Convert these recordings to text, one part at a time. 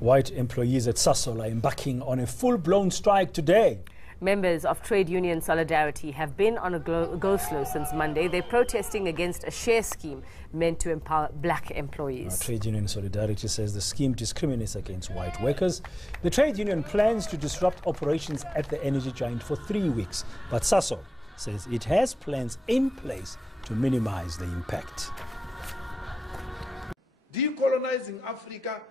White employees at Sasol are embarking on a full-blown strike today. Members of trade union Solidarity have been on a go-slow since Monday. They're protesting against a share scheme meant to empower black employees. Trade union Solidarity says the scheme discriminates against white workers. The trade union plans to disrupt operations at the energy giant for 3 weeks, but Sasol says it has plans in place to minimize the impact. Decolonizing Africa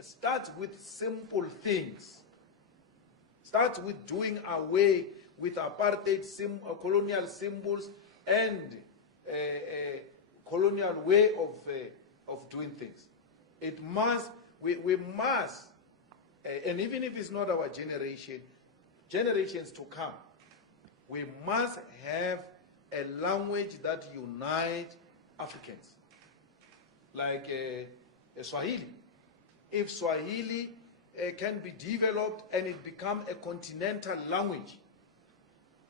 starts with simple things. Starts with doing away with apartheid, colonial symbols, and colonial way of doing things. It must, we must, and even if it's not our generation, generations to come, we must have a language that unites Africans, like Swahili. If Swahili can be developed and it become a continental language,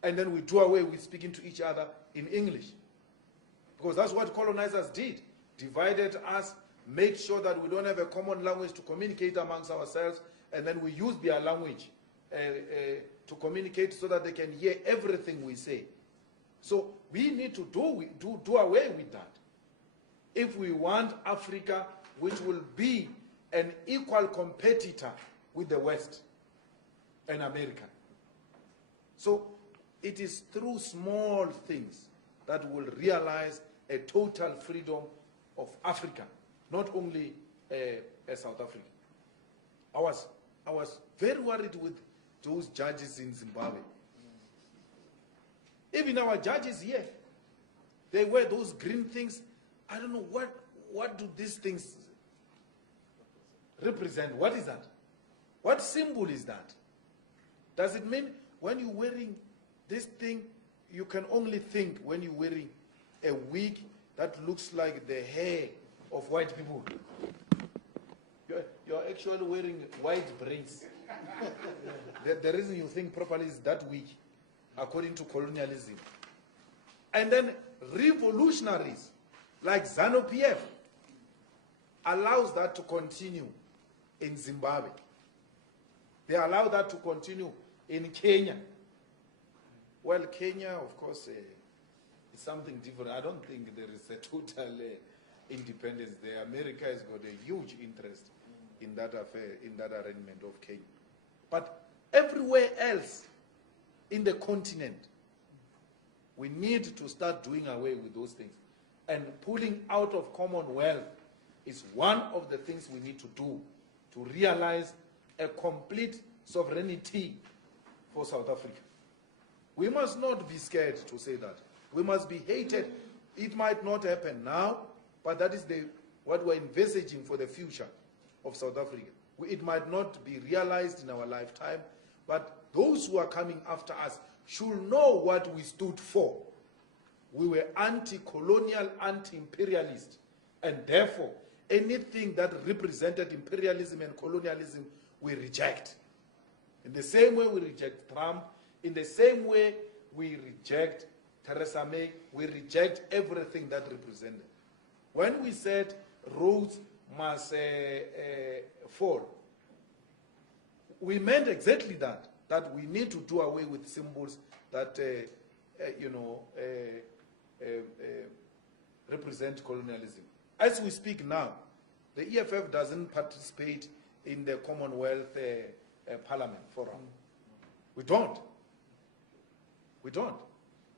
and then we do away with speaking to each other in English, because that's what colonizers did, divided us, made sure that we don't have a common language to communicate amongst ourselves, and then we use their language to communicate so that they can hear everything we say. So we need to do away with that if we want Africa, which will be an equal competitor with the West and America. So it is through small things that we'll realize a total freedom of Africa, not only South Africa. I was very worried with those judges in Zimbabwe. Even our judges here, they wear those green things. I don't know what do these things represent. What is that? What symbol is that? Does it mean when you're wearing this thing, you can only think when you're wearing a wig that looks like the hair of white people? You're actually wearing white braids. The reason you think properly is that wig, according to colonialism. And then revolutionaries like ZANU-PF allows that to continue in Zimbabwe. They allow that to continue in Kenya. Well, Kenya, of course, is something different. I don't think there is a total independence there. America has got a huge interest in that affair, in that arrangement of Kenya. But everywhere else in the continent, we need to start doing away with those things. And pulling out of Commonwealth is one of the things we need to do to realize a complete sovereignty for South Africa. We must not be scared to say that. We must be hated. It might not happen now, but that is what we're envisaging for the future of South Africa. It might not be realized in our lifetime, but those who are coming after us should know what we stood for. We were anti-colonial, anti-imperialist, and therefore anything that represented imperialism and colonialism we reject. In the same way we reject Trump, in the same way we reject Theresa May, we reject everything that represented. When we said roads must fall, we meant exactly that we need to do away with symbols that represent colonialism. As we speak now, the EFF doesn't participate in the Commonwealth Parliament Forum. We don't. We don't.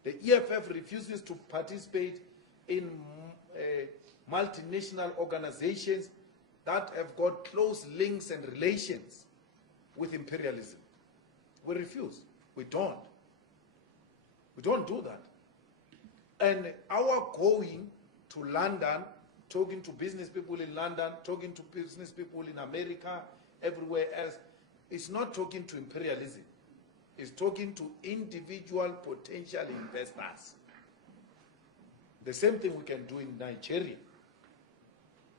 The EFF refuses to participate in multinational organizations that have got close links and relations with imperialism. We refuse. We don't. We don't do that. And our going to London, talking to business people in London, talking to business people in America, everywhere else, is not talking to imperialism. It's talking to individual potential investors. The same thing we can do in Nigeria.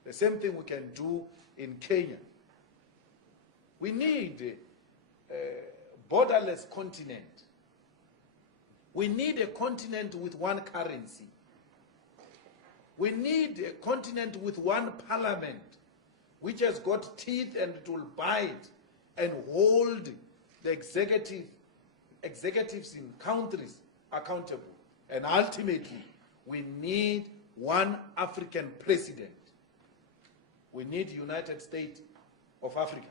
The same thing we can do in Kenya. We need a borderless continent. We need a continent with one currency. We need a continent with one parliament, which has got teeth and it will bite and hold the executives in countries accountable. And ultimately, we need one African president. We need United States of Africa.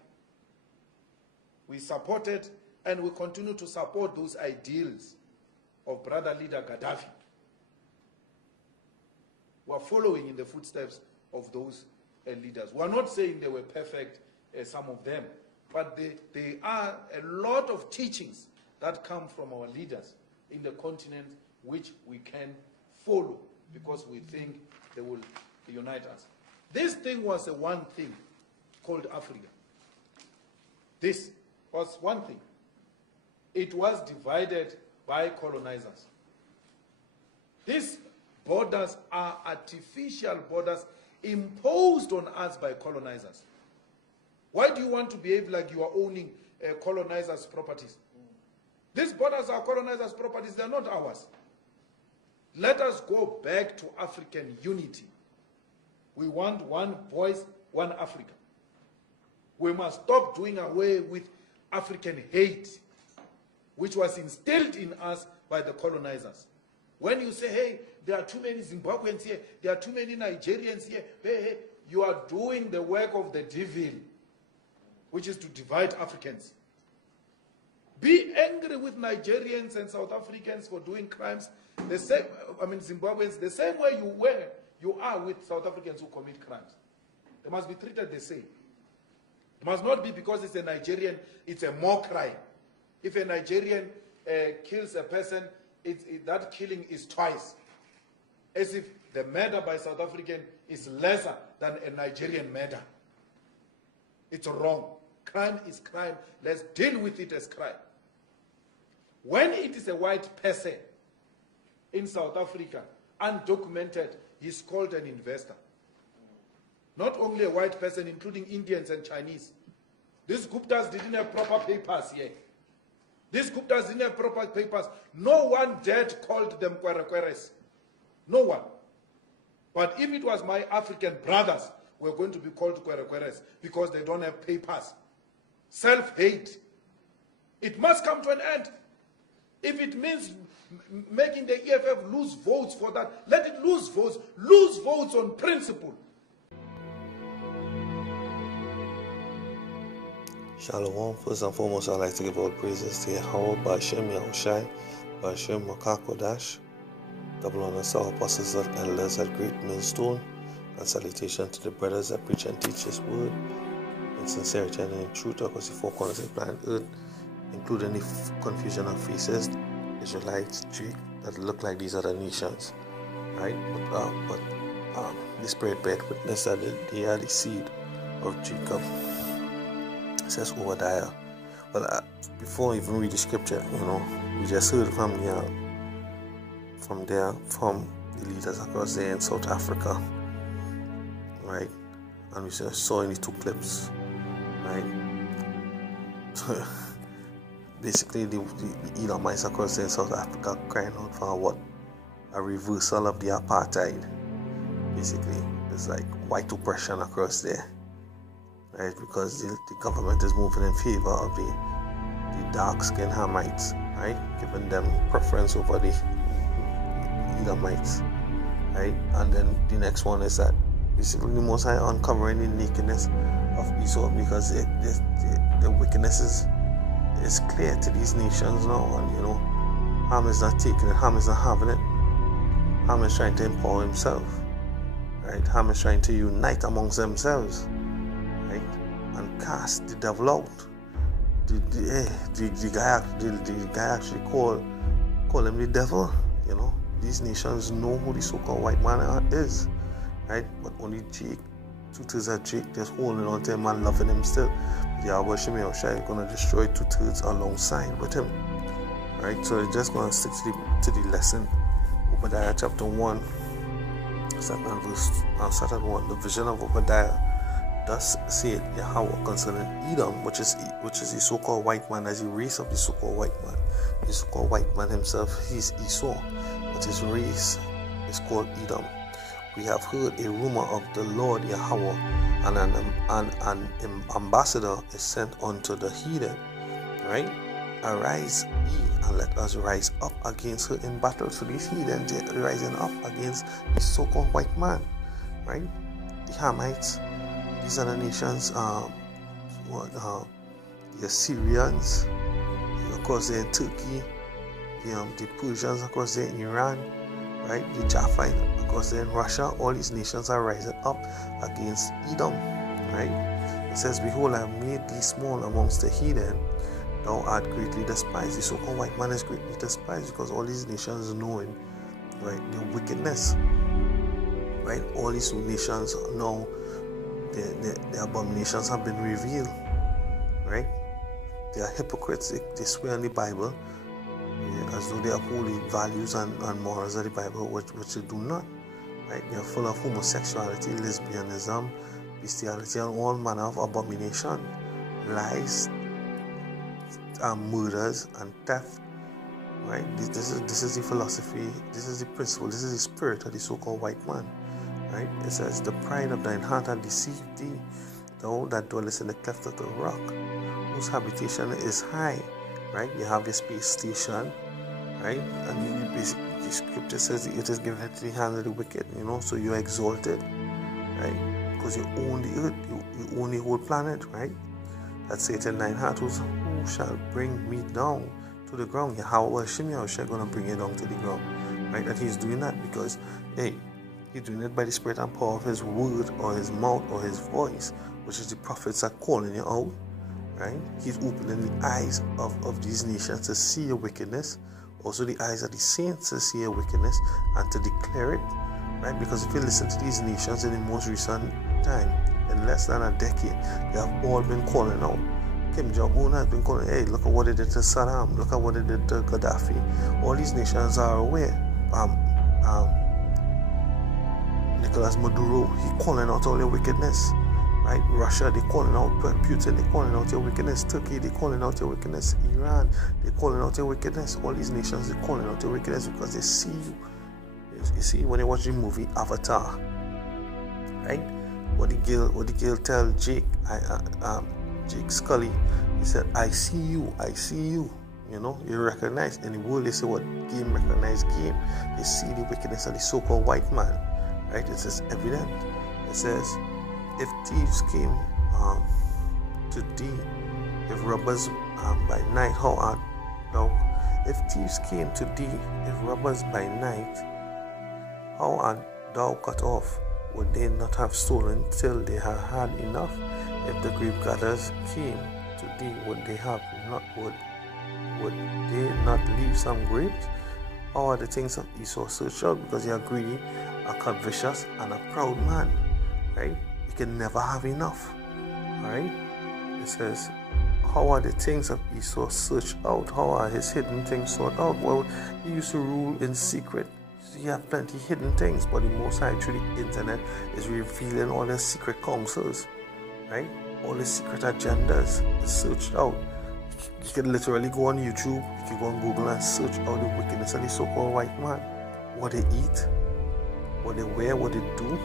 We supported and we continue to support those ideals of brother leader Gaddafi. We are following in the footsteps of those leaders. We are not saying they were perfect, some of them, but there are a lot of teachings that come from our leaders in the continent which we can follow because we think they will unite us. This thing was a one thing called Africa. This was one thing. It was divided by colonizers. These borders are artificial borders imposed on us by colonizers. Why do you want to behave like you are owning colonizers' properties? These borders are colonizers' properties, they are not ours. Let us go back to African unity. We want one voice, one Africa. We must stop doing away with African hate, which was instilled in us by the colonizers. When you say, hey, there are too many Zimbabweans here, there are too many Nigerians here, hey, you are doing the work of the devil, which is to divide Africans. Be angry with Nigerians and South Africans for doing crimes, the same, Zimbabweans, the same way you are with South Africans who commit crimes. They must be treated the same. It must not be because it's a Nigerian, it's a more crime. If a Nigerian kills a person, that killing is twice. As if the murder by South African is lesser than a Nigerian murder. It's wrong. Crime is crime. Let's deal with it as crime. When it is a white person in South Africa, undocumented, he's called an investor. Not only a white person, including Indians and Chinese. These Guptas didn't have proper papers here. These Guptas didn't have proper papers. No one dared called them Kwerekweres. No one. But if it was my African brothers, we're going to be called Kwerekweres because they don't have papers. Self-hate. It must come to an end. If it means making the EFF lose votes for that, let it lose votes. Lose votes on principle. Shalom. First and foremost, I'd like to give all praises to Yahawah, Ba'ashem, Yahawashi, Ba'ashem, Rawchaa Qadash, double honor to our apostles and elders at Great Millstone, and salutation to the brothers that preach and teach His word in sincerity and in truth across the four corners of the planet Earth, including the confusion of faces, Israelites, Greek, that look like these other nations, right? But the Spirit bear witness that they are the seed of Jacob. Says Obadiah. Well, before I even read the scripture, we just heard from the leaders across there in South Africa, right? And we saw in the two clips, right? Basically, the Edomites across there in South Africa crying out for what? A reversal of the apartheid. Basically, it's like white oppression across there. Right, because the government is moving in favor of the dark-skinned Hamites, right, giving them preference over the Edomites, right, and then the next one is that basically the Most High uncovering the nakedness of Esau because the wickedness is clear to these nations now, and Ham is not taking it, Ham is not having it. Ham is trying to empower himself, right? Ham is trying to unite amongst themselves. And cast the devil out. The guy actually call him the devil. These nations know who the so-called white man is, right? But only Jake, 2/3 of Jake, just holding on to him and loving him still. The Yahawashi is going to destroy 2/3 alongside with him, right? So they're just going to stick to the lesson. Obadiah chapter 1, start at 1. The vision of Obadiah. Thus said Yahawah concerning Edom, which is the so-called white man, as the race of the so-called white man. The so-called white man himself, he's Esau, but his race is called Edom. we have heard a rumor of the Lord Yahawah, and an ambassador is sent unto the heathen. Right? Arise ye, and let us rise up against her in battle. So these heathens are rising up against the so-called white man. Right? The Hamites, these are the nations, the Assyrians, of course they're in Turkey, the Persians, of course they're in Iran, right? The Japhite, of course they're in Russia. All these nations are rising up against Edom, right? It says, behold, I have made thee small amongst the heathen, thou art greatly despised. The so-called white man is greatly despised because all these nations knowing, right, their wickedness, right? All these nations know the abominations have been revealed, right? They are hypocrites. They swear on the Bible as though they uphold the values and morals of the Bible, which they do not, right? They are full of homosexuality, lesbianism, bestiality, and all manner of abomination, lies, murders, and theft, right? This is the philosophy, this is the principle, this is the spirit of the so-called white man, right? It says, the pride of thine heart hath deceived thee, thou that dwellest in the cleft of the rock, whose habitation is high, right? You have your space station, right? And basically, the scripture says it is given into the hands of the wicked, so you're exalted, right? Because you own the earth, you own the whole planet, right? That Satan thine heart, who shall bring me down to the ground? Yahawashi shall gonna bring you down to the ground, right? And he's doing that because, hey, he's doing it by the spirit and power of his word or his mouth or his voice, which is the prophets are calling you out, right? He's opening the eyes of these nations to see your wickedness, also the eyes of the saints to see your wickedness and to declare it, right? Because if you listen to these nations in the most recent time, in less than a decade, they have all been calling out. Kim Jong-un has been calling, hey, look at what they did to Saddam, look at what they did to Gaddafi. All these nations are aware. Nicolas Maduro, he calling out all your wickedness, right? Russia, they calling out Putin, they calling out your wickedness. Turkey, they calling out your wickedness. Iran, they calling out your wickedness. All these nations, they calling out your wickedness because they see you. You see, when they watch the movie Avatar, right? What the girl tell Jake Scully, he said, I see you, I see you. You recognize. In the world, they say what game recognize game. They see the wickedness of the so-called white man, right? It says evident. It says, if thieves came to thee, if robbers by night, how art thou? If thieves came to thee, if robbers by night, how art thou cut off? Would they not have stolen till they had had enough? If the grape gatherers came to thee, would they not leave some grapes? How are the things of Esau searched out? Because you are greedy, a covetous, and a proud man, right? You can never have enough, right? It says, how are the things of Esau searched out? How are his hidden things sought out? Well, he used to rule in secret. He had plenty hidden things, but the Most High through the internet is revealing all the secret counsels, right? All the secret agendas is searched out. You can literally go on YouTube, you can go on Google and search out the wickedness of the so-called white man. What they eat, what they wear, what they do.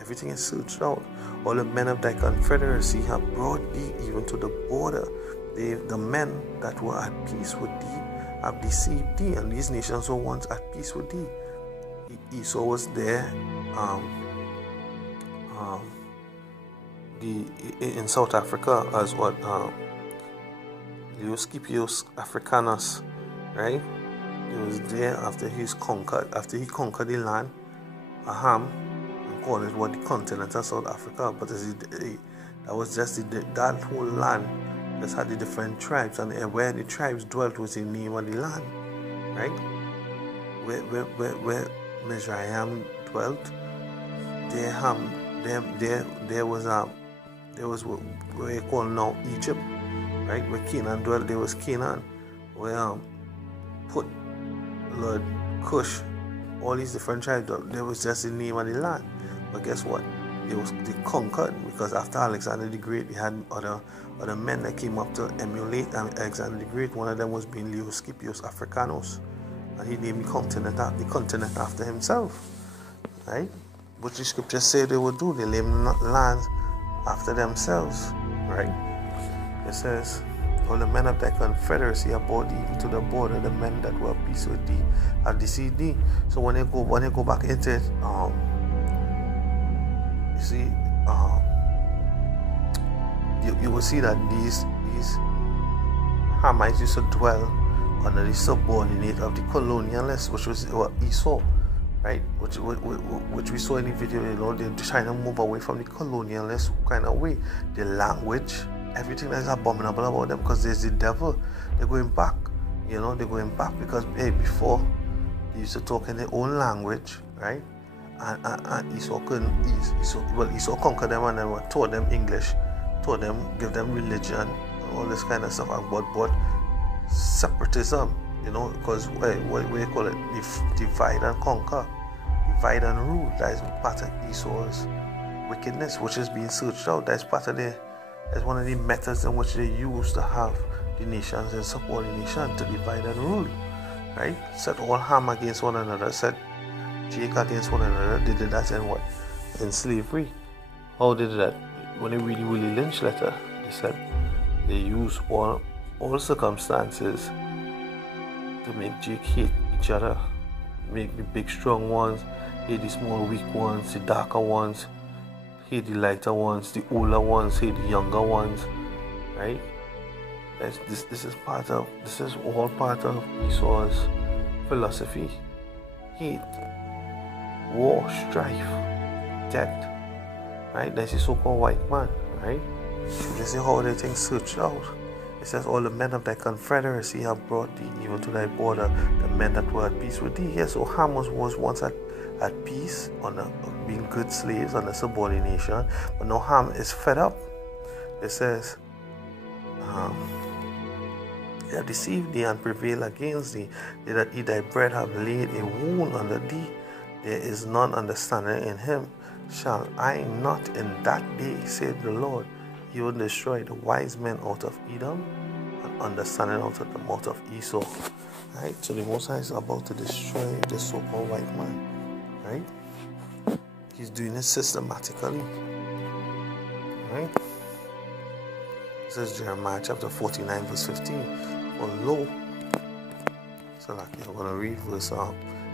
Everything is searched out. All the men of thy confederacy have brought thee even to the border. The men that were at peace with thee have deceived thee, and these nations were once at peace with thee. Esau was there in South Africa as what Leoscipius Africanus, right? He was there after he conquered the land, Aham, and called it what the continent of South Africa. But that was just that whole land just had the different tribes, and where the tribes dwelt was the name of the land, right? Where Mizraim dwelt, there was what you call now Egypt, right? Where Canaan dwelt, there was Canaan. Where Put, Lud, Cush, all these different tribes, there was just the name of the land. But guess what? They conquered, because after Alexander the Great, they had other men that came up to emulate Alexander the Great. One of them was being Leoscipius Africanus, and he named the continent after himself, right? Which the scriptures say they would do. They name lands after themselves, right? It says, all the men of thy confederacy are brought even to the border, the men that were at peace with thee have deceived thee. So when they go back into it, you see, you will see that these Hamites used to dwell under the subordinate of the colonialists, which was Esau, right? Which we saw in the video. You know, they're trying to move away from the colonialist kind of way. The language, everything that is abominable about them, because there's the devil. They're going back, you know, they're going back because, hey, before they used to talk in their own language, right? And Esau Esau conquered them and then taught them English, taught them, give them religion, and all this kind of stuff. And but separatism, you know, because what do you call it? Divide and conquer, divide and rule. That is part of Esau's wickedness, which is being searched out. That's part of that's one of the methods in which they use to have the nations in subordination, to divide and rule, right? Set all Ham against one another, set Jake against one another. They did that in what? In slavery. How they did that? When they read the Willie Lynch letter, they said they use all circumstances to make Jake hate each other. Make the big strong ones hate the small weak ones, the darker ones hate the lighter ones, the older ones hate the younger ones, right? This is all part of Esau's philosophy. Hate, war, strife, death, right? That's the so-called white man, right? You see how they think searched out. It says, all the men of thy confederacy have brought thee even to thy border, the men that were at peace with thee. Yes, so Ham was once at peace, being good slaves under subordination, but now Ham is fed up. It says, they have deceived thee and prevailed against thee. They that eat thy bread have laid a wound under thee. There is none understanding in him. Shall I not in that day, saith the Lord, even destroy the wise men out of Edom and understanding out of the mouth of Esau? Right? So the Most High is about to destroy the so-called white man. Right? He's doing it systematically. Right? This is Jeremiah chapter 49 verse 15. For lo, so like I'm going to read verse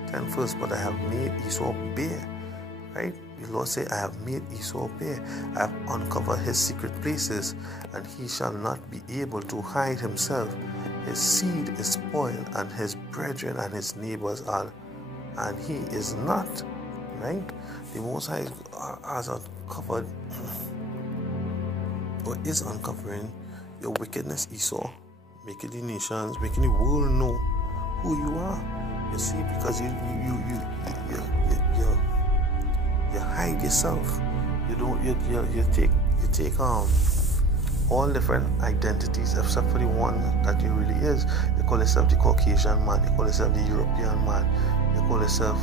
10 first. But I have made Esau bare. Right? The Lord said, I have made Esau bare. I have uncovered his secret places, and he shall not be able to hide himself. His seed is spoiled, and his brethren and his neighbors are, and he is not. Right? The Most High has uncovered, or is uncovering your wickedness, Esau, making the nations, making the world know who you are. You see, because you hide yourself. You take all different identities except for the one that you really is. You call yourself the Caucasian man, you call yourself the European man, you call yourself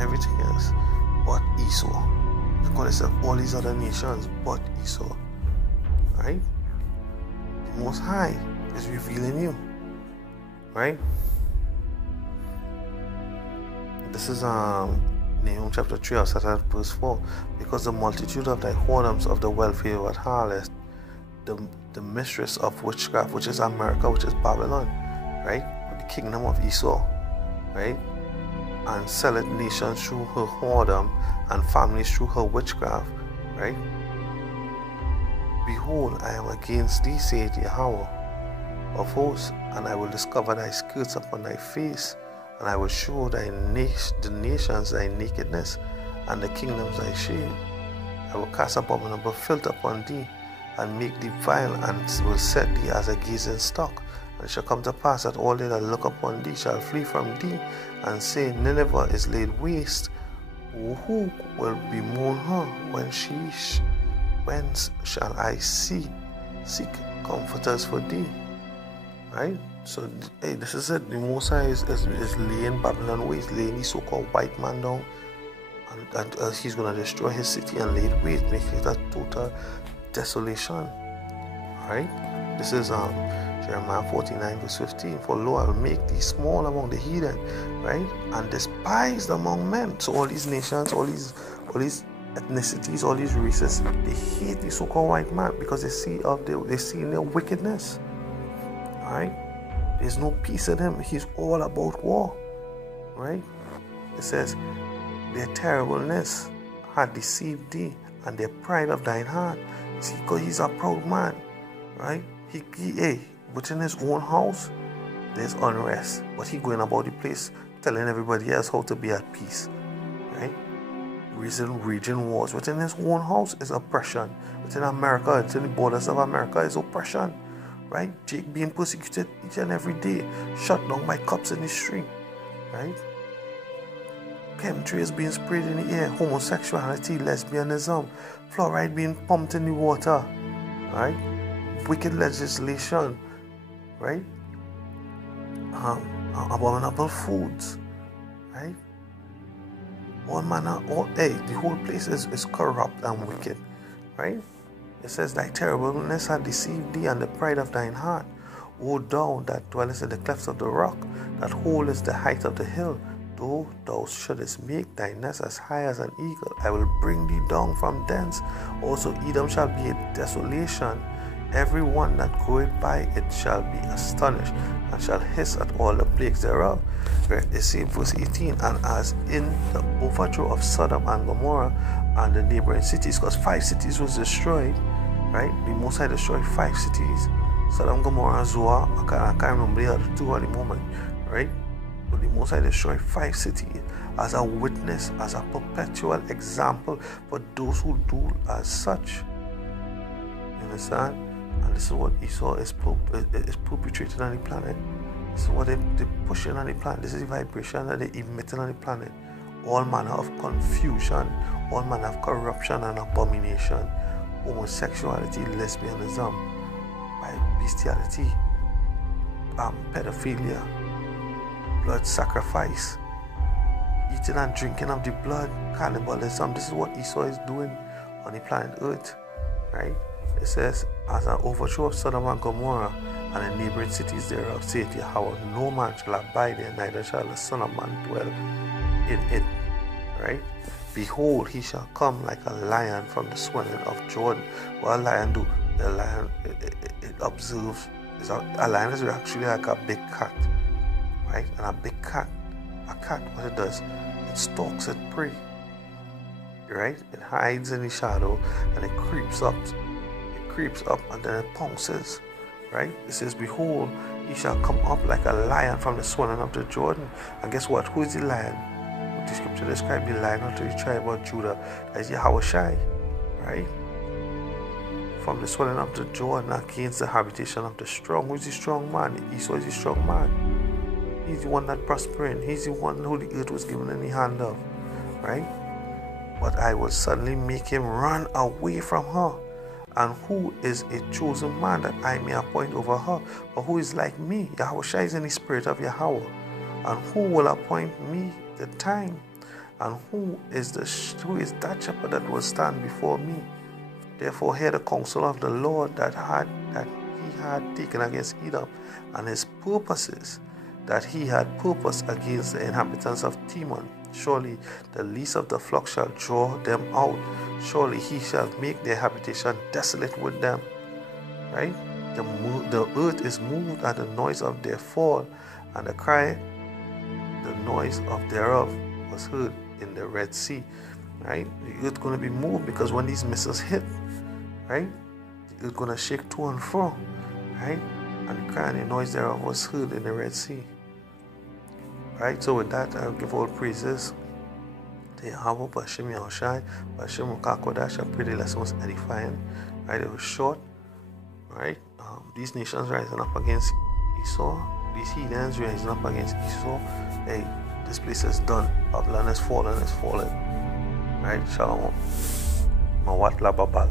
everything else but Esau. You call yourself all these other nations but Esau. Right? The Most High is revealing you. Right? This is Nahum chapter 3, I'll start at verse 4. Because the multitude of thy whoredoms of the welfare at harlot, the mistress of witchcraft, which is America, which is Babylon, right? The kingdom of Esau, right? And selleth nations through her whoredom, and families through her witchcraft, right? Behold, I am against thee, saith Yahawah of hosts, and I will discover thy skirts upon thy face, and I will show the nations thy nakedness, and the kingdoms thy shame. I will cast abominable filth upon thee, and make thee vile, and will set thee as a gazing stock. And it shall come to pass that all they that look upon thee shall flee from thee, and say, Nineveh is laid waste. Who will bemoan her whence shall I seek comforters for thee? Right? So, hey, this is it. The Most High is laying Babylon waste, laying the so-called white man down, and he's going to destroy his city and lay it waste, make it a total desolation. Right? This is Jeremiah 49 verse 15, for lo, I will make thee small among the heathen, right? And despised among men. So all these nations, all these ethnicities, all these races, they hate the so-called white man because they see in their wickedness. Right? There's no peace in him. He's all about war. Right? It says, their terribleness had deceived thee, and their pride of thine heart. See, because he's a proud man. Right? But in his own house, there's unrest. But he going about the place telling everybody else how to be at peace. Right? Region wars. Within his own house is oppression. Within America, within the borders of America is oppression. Right? Jake being persecuted each and every day, shut down by cops in the street. Right? Chemtrails being sprayed in the air, homosexuality, lesbianism, fluoride being pumped in the water. Right? Wicked legislation. Right? Abominable foods. Right? The whole place is corrupt and wicked. Right? It says, thy terribleness hath deceived thee, and the pride of thine heart. O thou that dwellest in the clefts of the rock, that holdest the height of the hill, though thou shouldest make thy nest as high as an eagle, I will bring thee down from thence. Also Edom shall be a desolation. Every one that goeth by it shall be astonished, and shall hiss at all the plagues thereof. Right? It says, verse 18, and as in the overthrow of Sodom and Gomorrah and the neighboring cities, because 5 cities was destroyed, right? The Most High destroyed 5 cities, Sodom, Gomorrah, Zoar. I can't remember the other 2 at the moment, right? But the Most High destroyed 5 cities as a witness, as a perpetual example for those who do as such. You understand? And this is what Esau is perpetrating on the planet. This is what they're pushing on the planet. This is the vibration that they're emitting on the planet. All manner of confusion, all manner of corruption and abomination, homosexuality, lesbianism, bestiality, pedophilia, blood sacrifice, eating and drinking of the blood, cannibalism. This is what Esau is doing on the planet Earth, right? It says, as an overthrow of Sodom and Gomorrah and the neighboring cities thereof, saith Yahawah, no man shall abide there, neither shall the Son of Man dwell in it. Right? Behold, he shall come like a lion from the swelling of Jordan. What a lion do? The lion, it observes. A lion is actually like a big cat. Right? And a cat, what it does, it stalks its prey. Right? It hides in the shadow and it creeps up. And then it pounces. Right? It says, behold, he shall come up like a lion from the swelling of the Jordan. And guess what? Who is the lion? The scripture describes the lion of the tribe of Judah. That is Yahawashi. Right? From the swelling of the Jordan against the habitation of the strong. Who is the strong man? Esau is the strong man. He's the one that prospering. He's the one who the earth was given in the hand of. Right? But I will suddenly make him run away from her. And who is a chosen man that I may appoint over her? Or who is like me? Yahawashi is in the spirit of Yahawah. And who will appoint me the time? And who is that shepherd that will stand before me? Therefore hear the counsel of the Lord that he had taken against Edom, and his purposes that he had purposed against the inhabitants of Teman. Surely the least of the flock shall draw them out. Surely he shall make their habitation desolate with them. Right? The earth is moved at the noise of their fall, and the noise of thereof was heard in the Red Sea. Right? The earth going to be moved because when these missiles hit, right, the earth going to shake to and fro. Right? And the cry and the noise thereof was heard in the Red Sea. Right, so with that, I'll give all praises to Yahawah, Bashim Yahushai, Bashim Rawchaa Qadash. I pray the lesson was edifying. Right, it was short. Right, these nations rising up against Esau, these heathens rising up against Esau. Hey, this place is done. Babylon is fallen, Right, Shalom. Mawat la babal.